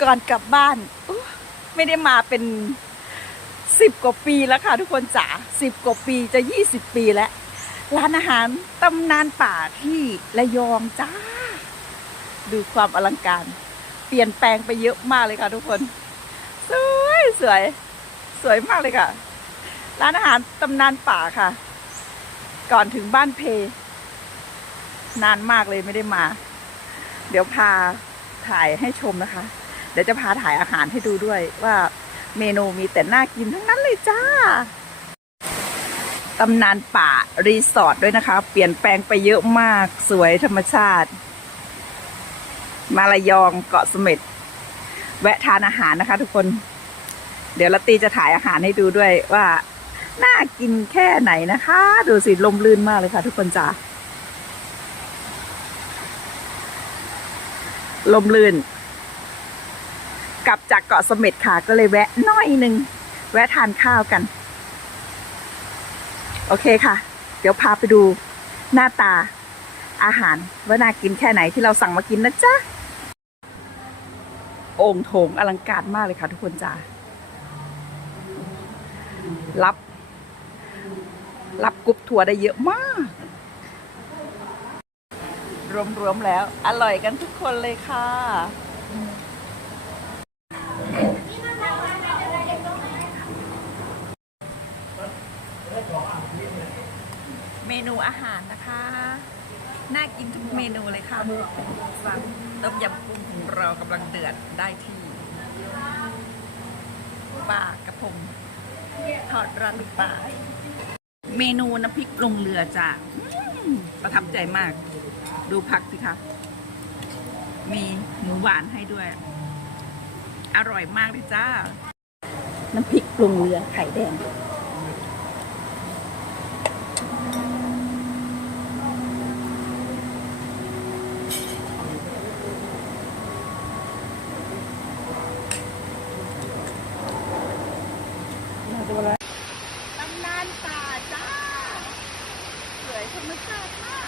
ก่อนกลับบ้านไม่ได้มาเป็นสิบกว่าปีแล้วค่ะทุกคนจ๋าสิบกว่าปีจะยี่สิบปีแล้ว ร้านอาหารตำนานป่าที่ระยองจ้า ดูความอลังการ เปลี่ยนแปลงไปเยอะมากเลยค่ะทุกคน สวยสวย สวยมากเลยค่ะ ร้านอาหารตำนานป่าค่ะ ก่อนถึงบ้านเพ นานมากเลยไม่ได้มา เดี๋ยวพาถ่ายให้ชมนะคะ เดี๋ยวจะพาถ่ายอาหารให้ดูด้วยว่าเมนูมีแต่น่ากินทั้งนั้นเลยจ้าตำนานป่ารีสอร์ทด้วยนะคะ เปลี่ยนแปลงไปเยอะมากสวยธรรมชาติ มาลายองเกาะเสม็ดแวะทานอาหารนะคะ ทุกคน เดี๋ยวลตีจะถ่ายอาหารให้ดูด้วยว่าน่ากินแค่ไหนนะคะ ดูสิลมลื่นมากเลยค่ะ ทุกคนจ้าลมลื่น กลับจากเกาะเสม็ดค่ะก็เลยแวะน้อยหนึ่งแวะทานข้าวกัน โอเคค่ะ เดี๋ยวพาไปดูหน้าตาอาหารว่าน่ากินแค่ไหนที่เราสั่งมากินนะจ๊ะโอ่งโถงอลังการมากเลยค่ะทุกคนจ้ารับ รับกรุ๊ปทัวร์ได้เยอะมาก รวมๆแล้ว อร่อยกันทุกคนเลยค่ะ เมนูอาหารนะคะ น่ากินทุกเมนูเลยค่ะสั่งต้มยำกุ้งของเรากำลังเดือดได้ที่ปลากระพงทอดราดปลาเมนูน้ำพริกลงเรือจ้ะประทับใจมาก ดูผักสิคะ มีหมูหวานให้ด้วย อร่อยมากเลยจ้า น้ำพริกปรุงเรือไข่แดง นป่าจ้าสวยธรรมชาติมาก